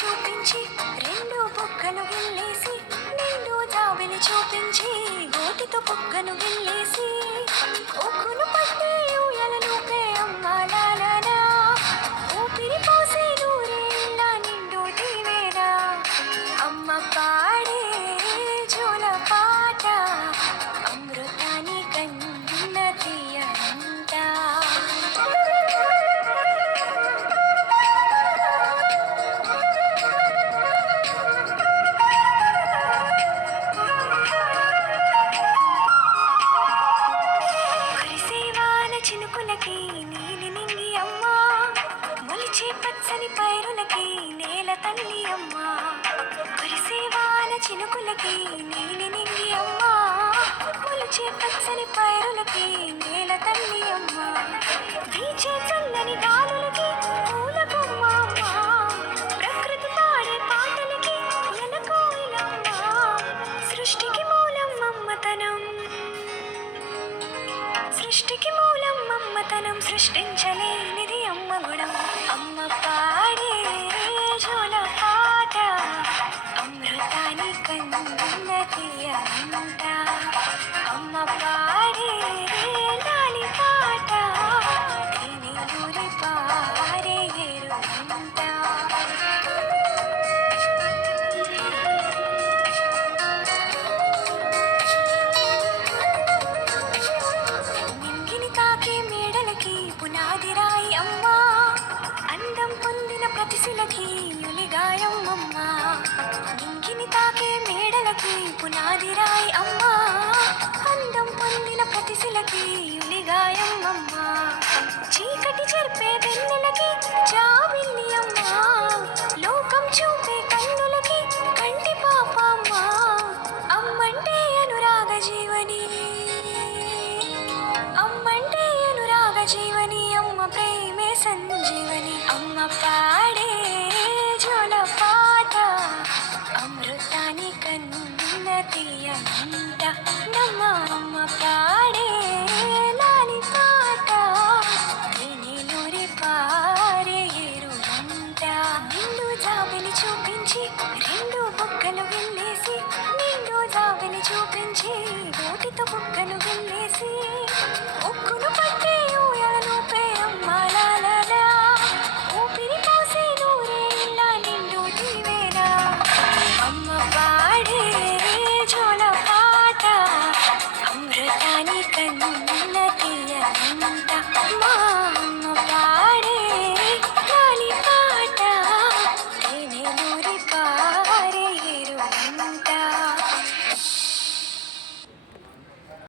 చూపించి రెండు బుగ్గలు గిల్లేసి నిండు జాబిలి చూపించి గోటితో బుగ్గను గిల్లేసి ఒక్కును పట్టే ఊయలనుపే అమ్మాలాలనా ఊపిరి పోసే నూరేళ్ళ నిండు దీవేనా అమ్మ పాడే జోల పాట అమృతాని కన్న తీయనంట చినుకులకి నీలి నింగి అమ్మా మొలిచే పచ్చని పైరులకి నేల తల్లి అమ్మా కురిసేవాన చినుకులకి నీలి నింగి అమ్మా మొలిచే పచ్చని పైరులకి నేల తల్లి అమ్మా వీచే చల్లని గాలులకి పూల బొమ్మ అమ్మా ప్రకృతి పాడే పాటలకి ఎలకోయిలమ్మా సృష్టికి మూలం మమ్మతనం సృష్టికి మూలం మమ్మతనం సృష్టించలేనిది అమ్మ గుణం అమ్మ పాడే జోల పాట అమృతాని కన్న తీయనంట అమ్మ పాడే లాలి పాట తేనెలూరి పారే ఎరువంట పునాదిరాయి అమ్మా అందం పొందిన ప్రతిశిలకి యులిగాయం అమ్మా నింగిని తాకే మేడలకి పునాదిరాయి అమ్మా అందం పొందిన ప్రతిశిలకి యులిగాయం అమ్మా చీకటి చెరిపే వెన్నెలకి జాబిల్లి అమ్మా లోకం చూపే కన్నులకి కంటి పాప అమ్మా అమ్మంటే అనురాగ జీవని అమ్మంటే అనురాగ జీవని అమ్మ ప్రేమే సంజీవని అమ్మ